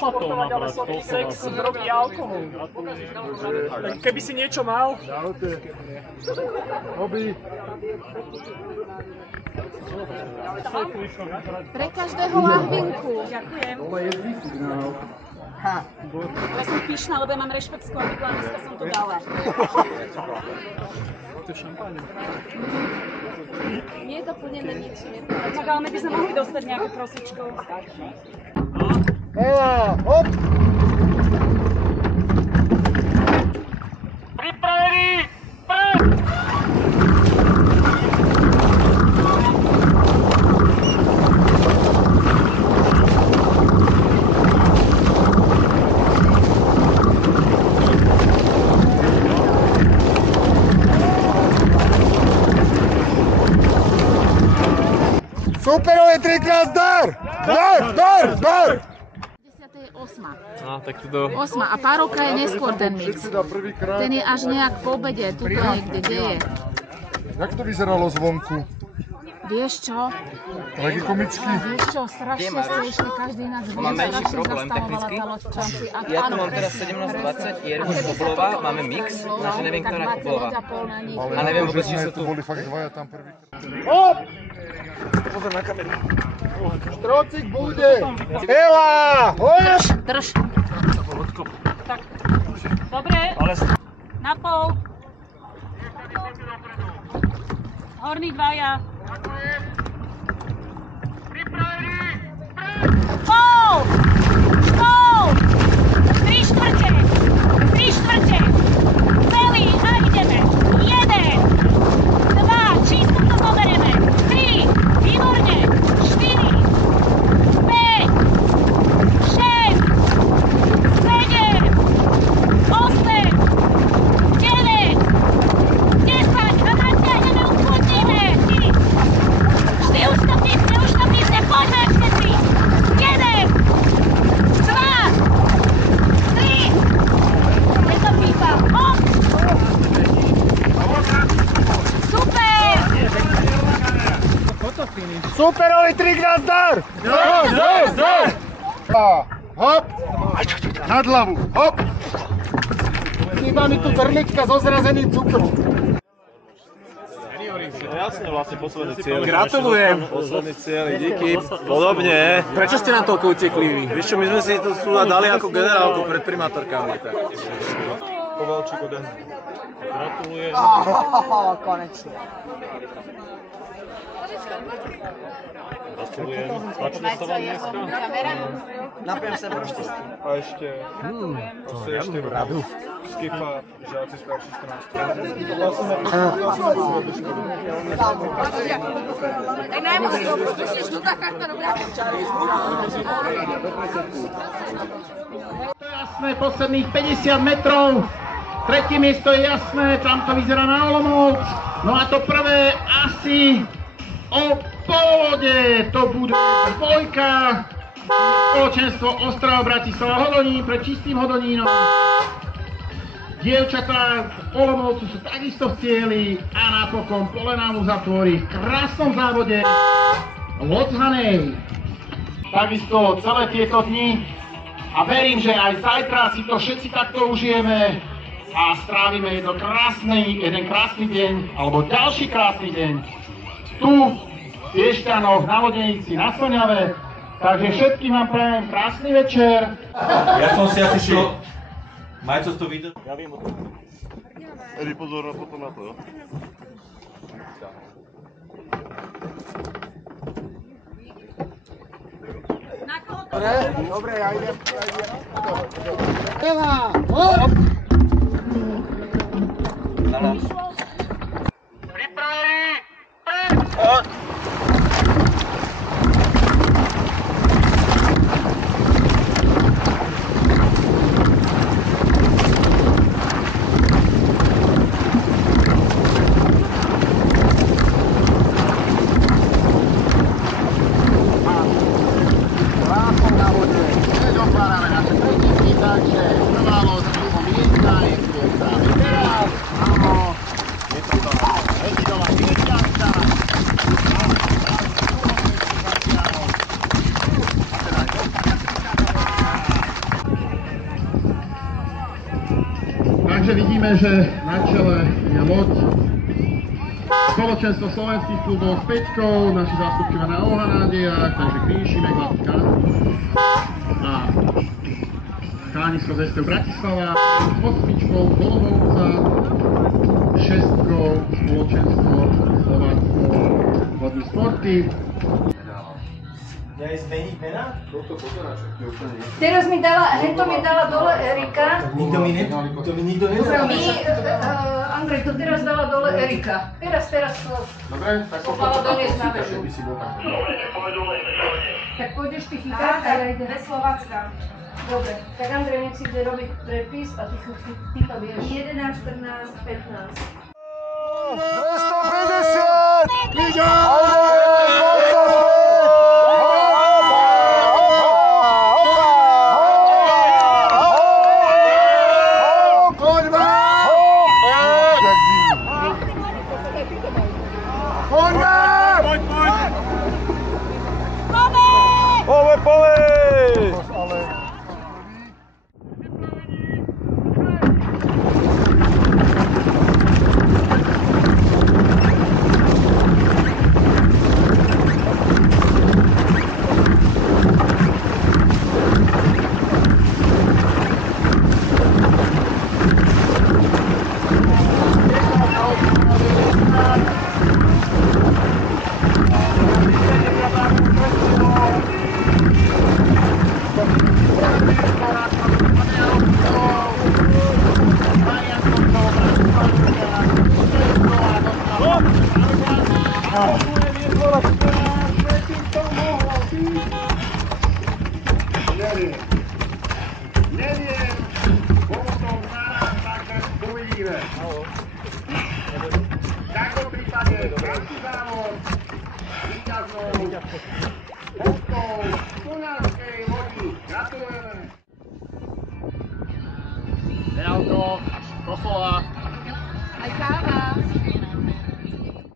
športovať, ale sladký sex, drogy a alkohol. Tak keby si niečo mal. Pre každého lambinku. Ďakujem. Ja som pyšná, lebo ja mám rešpektskú obvyklú a dneska som to dala. To je šampáň. Nie je to plnené ničím. Tak ale my by sme mohli dostať nejakú prosičku. Ela, hop! Pripravení! Superové trikrát zdar! Zdar! 58. No, tak to 8. A párovka je neskôr ten mix. Ten je až nejak po obede, tu to niekde deje. Jak to vyzeralo zvonku? Vieš čo? Tragikomicky? Vieš čo, strašne ste išli, každý ináč zvonku, strašne zastavovala tá loď časy. Ja tu mám teraz 17:20, Jerko Kobolová, máme mix, takže neviem, ktorá Kobolová. A neviem vôbec, či sú tu. Boli fakt dvaja tam prvýkrát. Hop! Pozor na kameru. Štrocik bude! Ela! Hoď! Drž. Tak, dobre. Na pol. Horní dvaja. Pol! Pol! 3/4! 3/4! Celý a ideme! 1, 2, čisto to zoberieme! 3, výborne! 4, 5, 6, 7, 8, 9, 10 a natiahneme, ukludníme! Vždy už to písne, poďme všetci! 1, 2, 3, je to pípa, hop! Super! Superový trikrát zdar! Zdar! Hop! Nad hlavu, hop! Chýba mi tu zrnička so zrazeným cukrom. No jasne, vlastne posledný cieľ. Gratulujem. Posledný cieľ, díky. Podobne. Prečo ste nám toľko utekli? Vieš čo, my sme si to tu dali ako generálku pred primátorkami. Kovalčík od Gratulujem. Konečne. Gratulujem. Páčilo sa vám dneska? Napijem sa pro štěstí. A ešte radu. Skifa, žáci starší 14. Tak najmä to prostě žlutá karta, dobrá. To je jasné, posledných 50 metrov. Tretie miesto je jasné, tam to vyzerá na Olomouc. No a to prvé asi o polode. To bude dvojka. Spoločenstvo Ostrava Bratislava Hodonín pred Čistým Hodonínom. Dievčatá v Olomoucu sú takisto v cieli a napokon pole nám uzatvorí v krásnom závode Lochanej. Takisto celé tieto dni a verím, že aj zajtra si to všetci takto užijeme a strávime jeden krásny deň, alebo ďalší krásny deň tu v Piešťanoch, na Vodenici, na Soňave. Takže všetkým vám prajem krásny večer. Ja som si asi šiel. Majco to videl? Ja viem o tom. Edi, pozor potom na to, jo? Dobre, ja idem. Ela, hop! Pripravení! Krásnou na vode. Teď otvárame naše tretíky, takže prvá loď, druhom Takže vidíme, že na čele je loď Spoločenstvo slovenských klubov s Peťkou, naši zástupcovia na Ohanádiach, takže Krín, Šimek, Latka a Chánisko z STU Bratislava, s 8 Dolomovca, 6 Spoločenstvo Slovácko vodní sporty. Teraz mi dala, hento mi dala dole Erika. Nikto mi nedal. Andrej, to teraz dala dole Erika. Teraz to Dobre, tak to poplava doniesť na väžu. by si bol tak. Tak pôjdeš ty chytať, ale ide ve Slovácka. Dobre, tak Andrej nech si ide robiť prepis a ty to vieš. 11, 14, 15. 250! Liga! Neviem, bolo to naraz, takže uvidíme. V takom prípade krátky závod, víťaznou, Hostou,